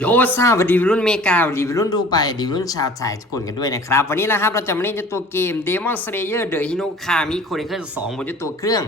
โยซาวัสดีวิรุ่นเมกาวัสดีวิรุ่นดูไปดีวิรุ่นชาวไทยทุกคนกันด้วยนะครับ วันนี้นะครับเราจะมาเล่นเจ้าตัวเกม Demon Slayer The Hinokami Chronicles 2บนเจ้าตัวเครื่อง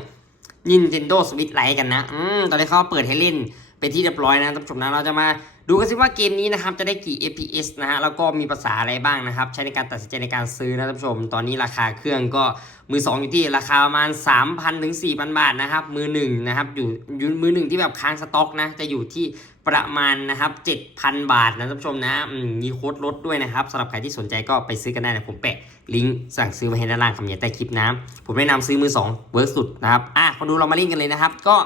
Nintendo Switch Lite กันนะ อืม ตอนนี้เขาเปิดให้เล่นเป็นที่เรียบร้อยนะท่านผู้ชมนะเราจะมา ดูกันสิว่าเกมนี้นะครับจะได้กี่ FPS นะฮะแล้วก็มีภาษาอะไรบ้างนะครับ ใช้ในการตัดสินใจในการซื้อนะท่านผู้ชม ตอนนี้ราคาเครื่องก็มือ 2 อยู่ที่ราคาประมาณ 3,000ถึง4,000 บาทนะครับ มือหนึ่งนะครับอยู่ยมือหนึ่งที่แบบค้างสต็อกนะจะอยู่ที่ประมาณนะครับ7,000 บาทนะท่านผู้ชมนะมมีโค้ดลดด้วยนะครับสำหรับใครที่สนใจก็ไปซื้อกันได้นะผมแปะลิงก์สั่งซื้อไว้ให้ด้านล่างคำนี้ใต้คลิปนะผมแนะนำซื้อมือ2เวิร์กสุดนะครับอะมาดูเรามาเล่นกันเลยนะครับ ก็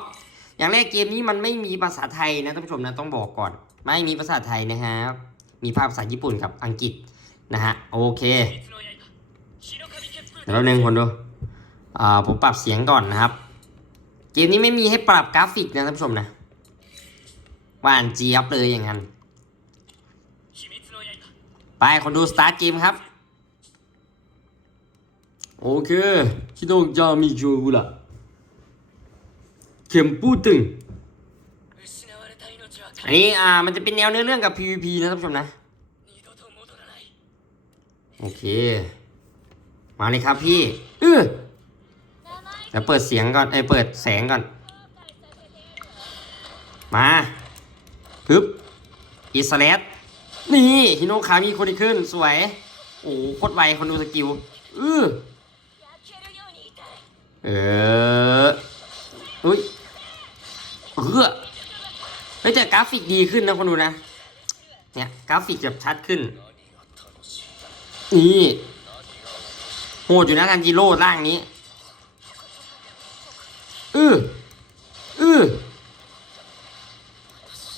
อย่างแรกเกมนี้มันไม่มีภาษาไทยนะท่านผู้ชมนะต้องบอกก่อน ไม่มีภาษาไทยนะครับ มีภาพภาษาญี่ปุ่นกับอังกฤษนะฮะ โอเคเดี๋ยวแป๊บนึงคนดูอ่าผมปรับเสียงก่อนนะครับ เกมนี้ไม่มีให้ปรับกราฟิกนะท่านผู้ชมนะหวานเจี๊ยบเลยอย่างนั้น ไปคนดูสตาร์ทเกมครับโอเคคิโดงจามิจูละเข็มปูตึง อันนี้อ่ามันจะเป็นแนวเนื้อเรื่องกับ PVP นะท่านผู้ชมนะ โอเค มาเลยครับพี่เออเดี๋ยวเปิดเสียงก่อนเอ้เปิดแสงก่อน มาฮึบอิสเลสนี่ฮิโนคามีโคดิขึ้น สวย โอ้โคตรไวคนดูสกิลเออเอออุ้ยเออ ฮ้ยแต่กราฟิกดีขึ้นนะคนดูนะ เนี่ยกราฟิกแบบชัดขึ้น นี่โหดอยู่นะทันจิโร่ร่างนี้ อืออือ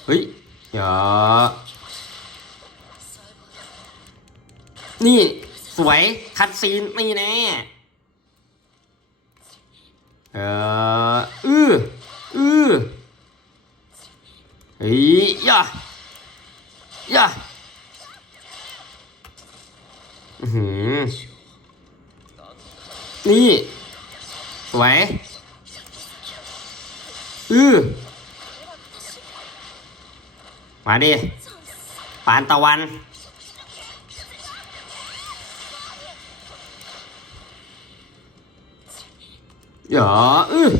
เฮ้ยอย่านี่สวย คัดซีนนี่แน่เอออือเฮ้ยอย่าอ ย่าอื้อหือนี่สวยอือมาดิปานตะวันอย่าอือ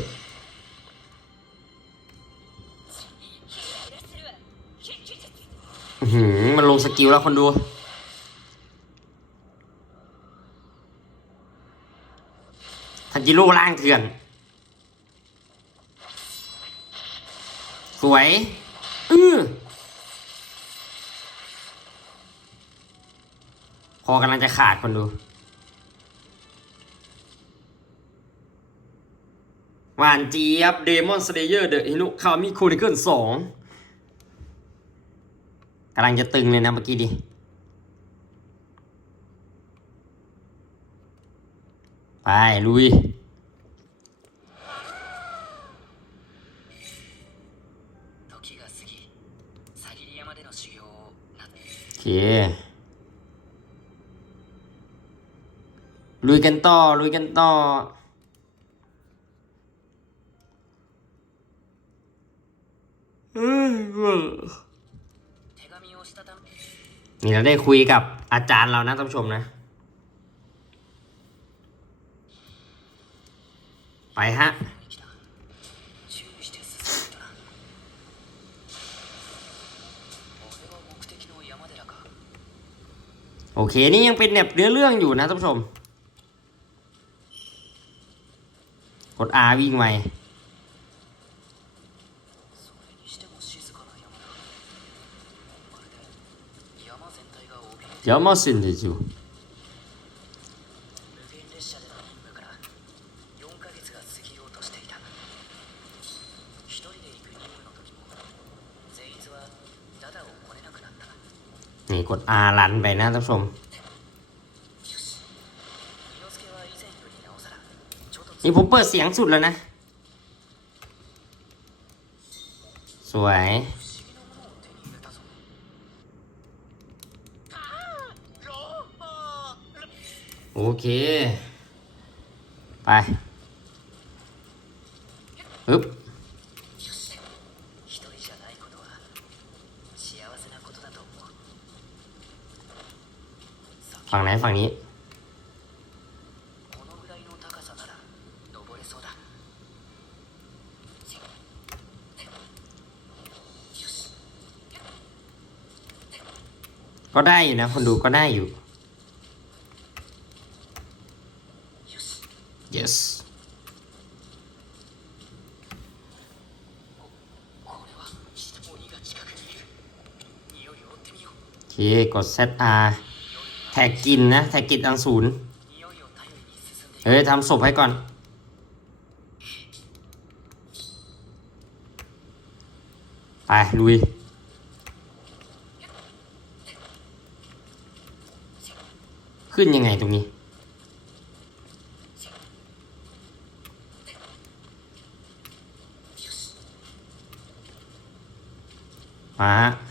มันลงสกิลแล้วคนดู ทันจิโร่ล่างเถื่อน สวยอือคอกำลังจะขาดคนดู หวานเจี๊ยบเดมอนสเลเยอร์เดอะฮินุคามิโคนิเคิลสอง กำลังจะตึงเลยนะเมื่อกี้ดิไปลุยโอเคลุยกันต่อลุยกันต่อเออ นี่เราได้คุยกับอาจารย์เรานะท่านผู้ชมนะ ไปฮะโอเค นี่ยังเป็นแบบเนื้อเรื่องอยู่นะท่านผู้ชม กด R วิ่งไว 겸하신 되 죠. นี่กดอารันไปนะท่านผู้ชม นี่ผมเปิดเสียงสุดแล้วนะ สวย โอเค ไปฮึบฝั่งไหนฝั่งนี้ก็ได้อยู่นะ คนดูก็ได้อยู่ กด ZR แท็กกินนะ แท็กกินอังศูนเฮ้ยทำศพให้ก่อน ไป ลุย ขึ้นยังไงตรงนี้มาะ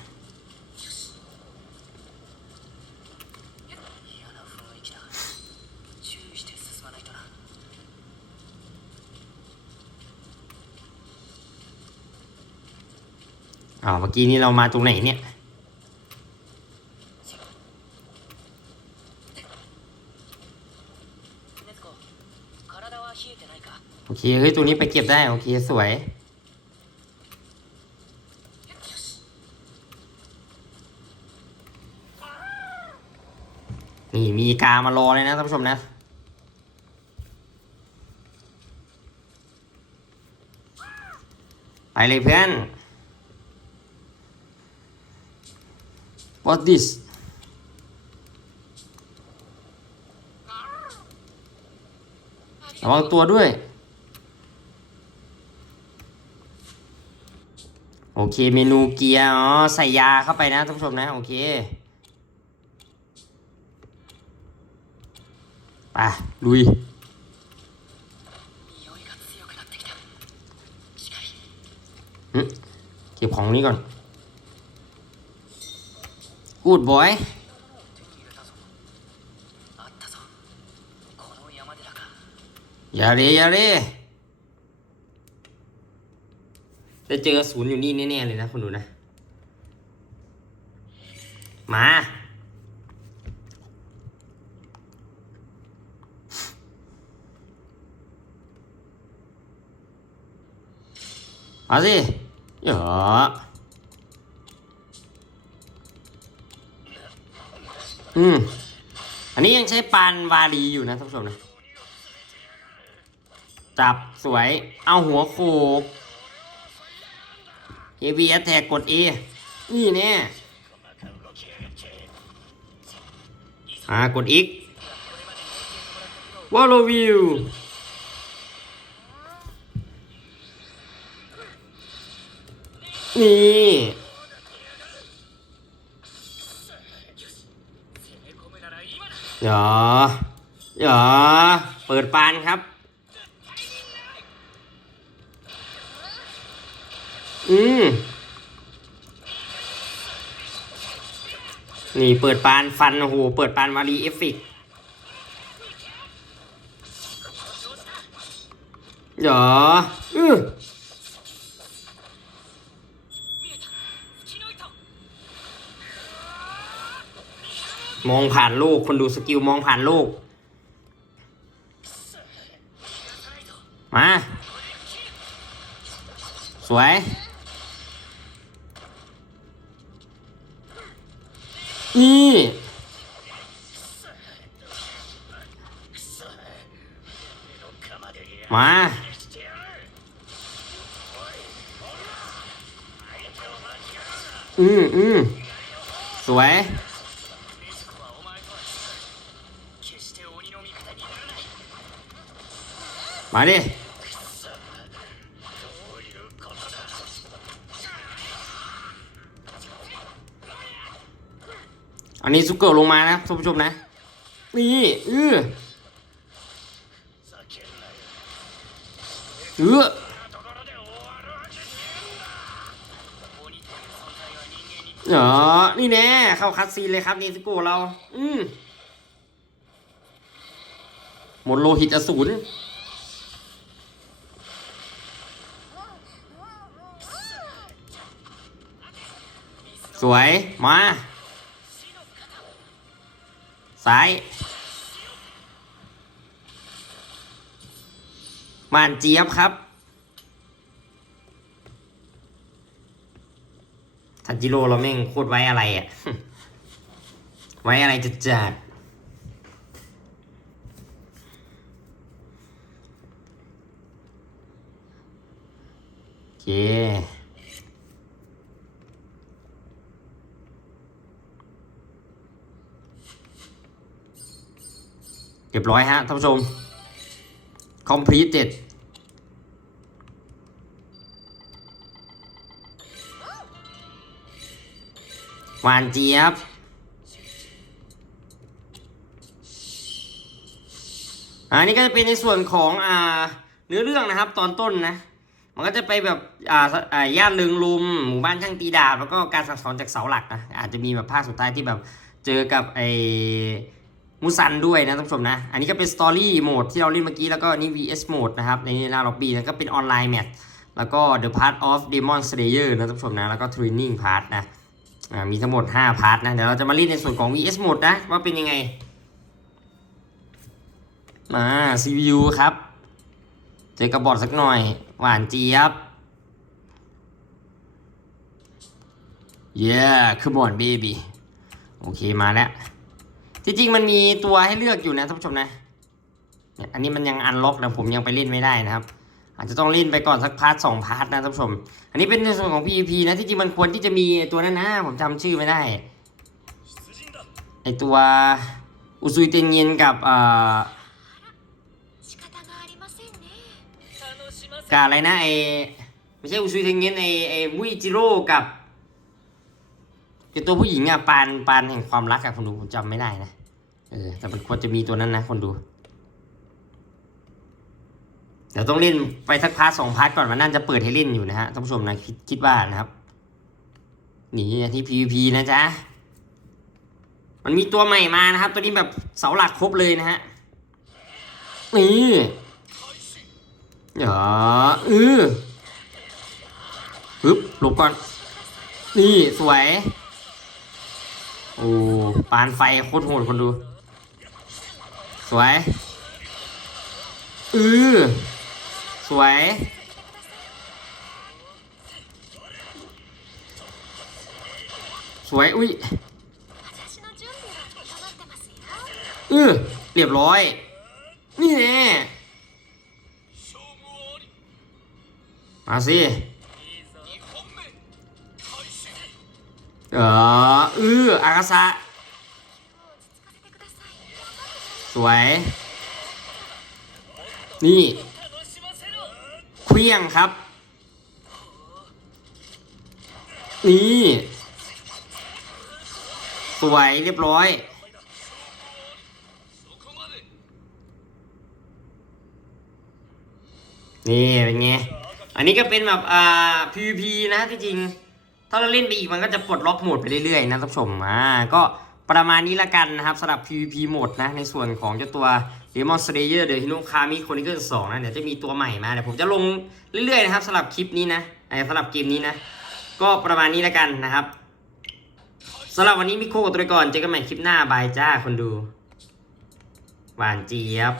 อ๋อเมื่อกี้นี้เรามาตรงไหนเนี่ยโอเคเฮ้ยตรงนี้ไปเก็บได้ โอเค สวย นี่มีกามารอเลยนะท่านผู้ชมนะไปเลยเพื่อน what this ระวังตัวด้วย โอเคเมนูเกียร์อ๋อใส่ยาเข้าไปนะท่านผู้ชมนะโอเคไปลุยเก็บของนี้ก่อน กูดบอยอย่าเลยอย่าเลยจะเจอศูนย์อยู่นี่แน่ๆเลยนะคุณดูนะ มาอาสิเยอ อืม อันนี้ยังใช้ปานวาลีอยู่นะท่านผู้ชมนะ จับสวย เอาหัวโขก Heavy Attack กด A นี่แน่อ่ากด X วอลวิวนี่ อย่าอย่าเปิดปานครับ อืมนี่เปิดปานฟันโอ้โหเปิดปานมารีเอฟฟิกเดี๋ยวอือ มองผ่านโลกคนดูสกิลมองผ่านโลกมา สวย นี่มา อืมอืมสวยาดิอันนี้ซุกเกอร์ลงมานะท่านผู้ชมนะ นี่เออเออเออนี่แน่เข้าคัสซีนเลยครับนี่ซุกโกเรา อืมหมดโลหิตอสูร สวย มา ซ้ายหวานเจี๊ยบครับ ทันจิโร่เราแม่งโคตรไว้อะไรอะ ไว้อะไรจะจัดโอเค รียบร้อยฮะท่านผู้ชม completed หวานเจี๊ยบอันนี้ก็จะเป็นในส่วนของอ่าเนื้อเรื่องนะครับตอนต้นนะ มันก็จะไปแบบอ่าอ่าย่านเริงลุม หมู่บ้านช่างตีดาบแล้วก็การสั่งสอนจากเสาหลักนะอาจจะมีแบบภาคสุดท้ายที่แบบเจอกับไอ มูซันด้วยนะท่านผู้ชมนะ อันนี้ก็เป็นสตอรี่โหมดที่เราเล่นเมื่อกี้แล้วก็นี่ vs โหมดนะครับ ในหน้าล็อบบี้แล้วก็เป็นออนไลน์แมทแล้วก็ the part of demon slayer นะท่านผู้ชมนะ แล้วก็ training part นะมีทั้งหมด 5 พาร์ทนะ เดี๋ยวเราจะมาเล่นในส่วนของ vs โหมดนะ ว่าเป็นยังไง มา CPU ครับ เจอกระบอกสักหน่อย หวานเจี๊ยบ yeah come on baby โอเคมาแล้ว จริงๆมันมีตัวให้เลือกอยู่นะท่านผู้ชมนะอันนี้มันยังอันล็อกนะผมยังไปเล่นไม่ได้นะครับ อาจจะต้องเล่นไปก่อนสักพาร์ทสองพาร์ทนะท่านผู้ชม อันนี้เป็นในส่วนของ PVP นะที่จริงมันควรที่จะมีตัวนั้นนะผมจำชื่อไม่ได้ไอตัวอุซุยเตนเย็นกับเอ่อกาอะไรนะไอไม่ใช่อุซุยเทนเงินไอไอวุยจิโร่กับไอตัวผู้หญิงอะปานปานแห่งความรักอะผมดูผมจำไม่ได้นะ ออแต่มันควรจะมีตัวนั้นนะคนดู เดี๋ยวต้องเล่นไปสักพาร์ทสองพาร์ทก่อนมันน่าจะเปิดให้เล่นอยู่นะฮะท่านผู้ชมนะคิดคิดว่านะครับนี่ที่ PVP นะจ๊ะ มันมีตัวใหม่มานะครับ ตัวนี้แบบเสาหลักครบเลยนะฮะนี่เดี๋ยวอือปึ๊บหลบก่อน นี่ สวย โอ้ ปานไฟโคตรโหดคนดู สวย อือ สวย สวย อุ้ยอือเรียบร้อย นี่แน่มาสิ เอออืออากาซะ สวย นี่เคลี้ยงครับ นี่ สวยเรียบร้อย นี่เป็นไง อันนี้ก็เป็นแบบอ่า PVP นะที่จริง ถ้าเราเล่นไปอีกมันก็จะปลดล็อกโหมดไปเรื่อยๆนะท่านผู้ชมอ่าก็ ประมาณนี้ละกันนะครับสำหรับ PVP โหมดนะในส่วนของเจ้าตัว Demon Slayer The Hino Kami Chronicle 2นะเดี๋ยวจะมีตัวใหม่มาเดี๋ยวผมจะลงเรื่อยๆนะครับสำหรับคลิปนี้นะไอ้สำหรับเกมนี้นะ ก็ประมาณนี้ละกันนะครับสำหรับวันนี้มิโคกับตัวก่อนเจอกันใหม่คลิปหน้าบายจ้าคนดู หวานเจี๊ยบ